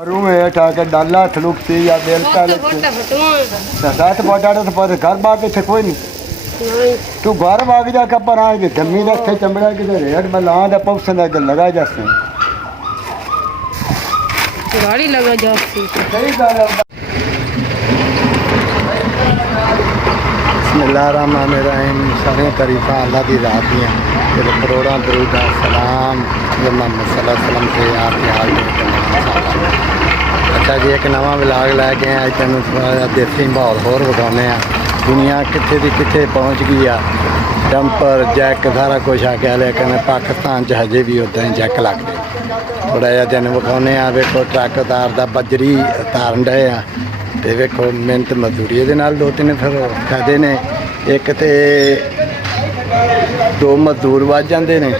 room है ठाके डाला थलुक सी या बेल का साथ पटाड़े तो पर घर बाकी थे कोई नहीं तू घर भाग जा कपर आ के धम्मी रखे चमड़ा के रेड में ला दे पौसन के लगा जासे गाड़ी लगा जाती सही गाल है बिस्मिल्लाहिर्रहमानिर्रहीम सारे तारीफा अल्लाह दी रात दी ते करोड़ां दरूद दा सलाम मोहम्मद सल्लल्लाहु अलैहि वसल्लम ते आप के हाल में अच्छा जी एक नवा व्लॉग लैके आए तेन थोड़ा जिहा देसी माहौल होर विखाने दुनिया कित्थे दी कित्थे पहुँच गई आ डंपर जैक सारा कुछ आ गया लेकिन पाकिस्तान च हजे भी उदां ही जैक लगदे थोड़ा जिहा तेन विखाने वेखो ट्रक उतारदा बजरी उतारन डे आ ते वेखो मेहनत मजदूरी दे नाल दो तीन फिर फायदे ने एक ते दो मजदूर वध जांदे ने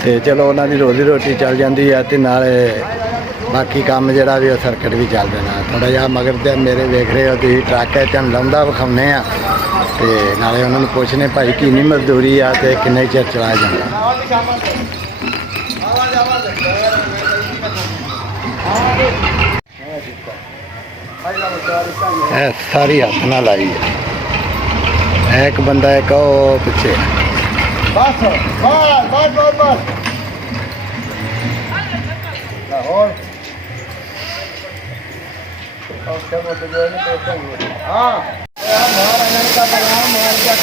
ते चलो उन्हां दी रोजी रोटी चल जांदी है ते नाले बाकी काम जोड़ा भी सर्किट भी चल देना थोड़ा जहा मगर तो मेरे वेख रहे हो तुम ट्रक है तुम लाँदा विखाने तो नाले उन्होंने पूछने भाई किन्नी मजदूरी आ तो किन्ने चिर चलाया जाता सारी हथ ना लाई है एक बंदा एक पिछे बस बस बस बस बस लाहौर हाँ का बलाम मार क्या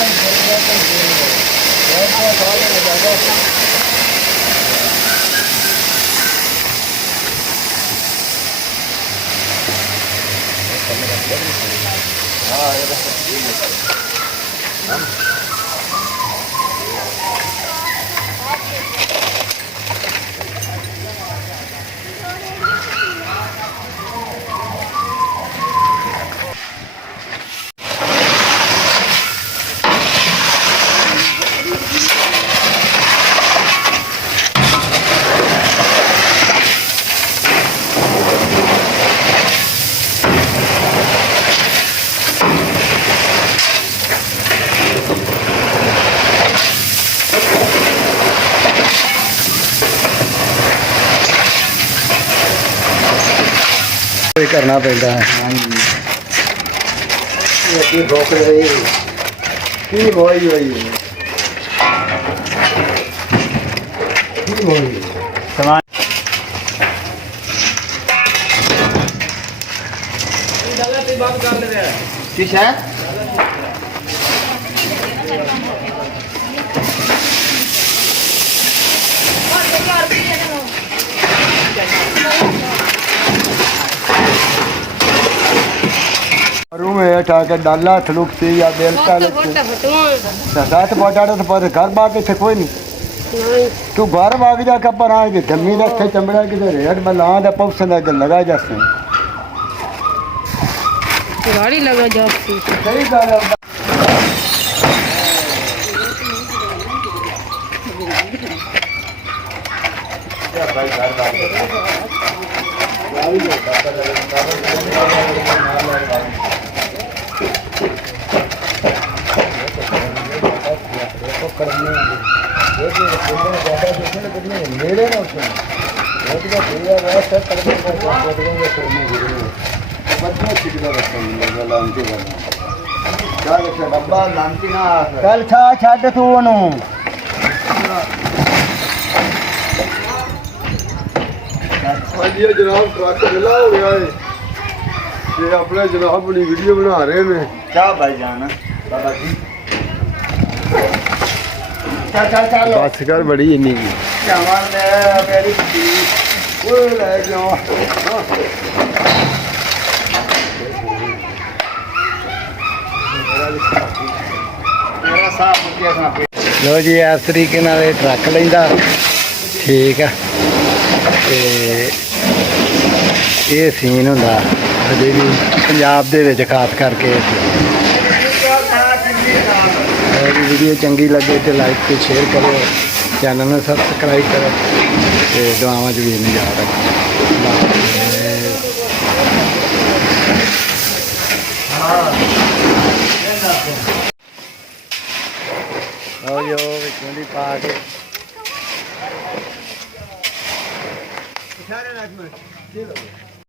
करना पैदा है रूम है ठाके डाला थलुक सी या बेल का साथ पटाड़े तो पर घर बाकी थे कोई नहीं तू घर भाग जा कपर आ के धम्मी रखे चमड़ा के रेड में ला दे पौसन के लगा जासे गाड़ी लगा जाती सही गाल है कल छा छड़ तू जनाब ट्रक मिला हो गया है ये अपने जनाब अपनी वीडियो बना रहे हैं क्या भाई जान बाबा जी चल बस कर बड़ी इन्नी की मेरी वो ले जाओ लो जी इस तरीके नाल ट्रक लेंदा ठीक है ये सीन होंदा अजे भी पंजाब दे विच खास करके वीडियो चंगी लगे तो लाइक तो शेयर करो चैनल में सबसक्राइब करो तो दुआवां च भी नहीं याद रखो जो विचों पा के सारे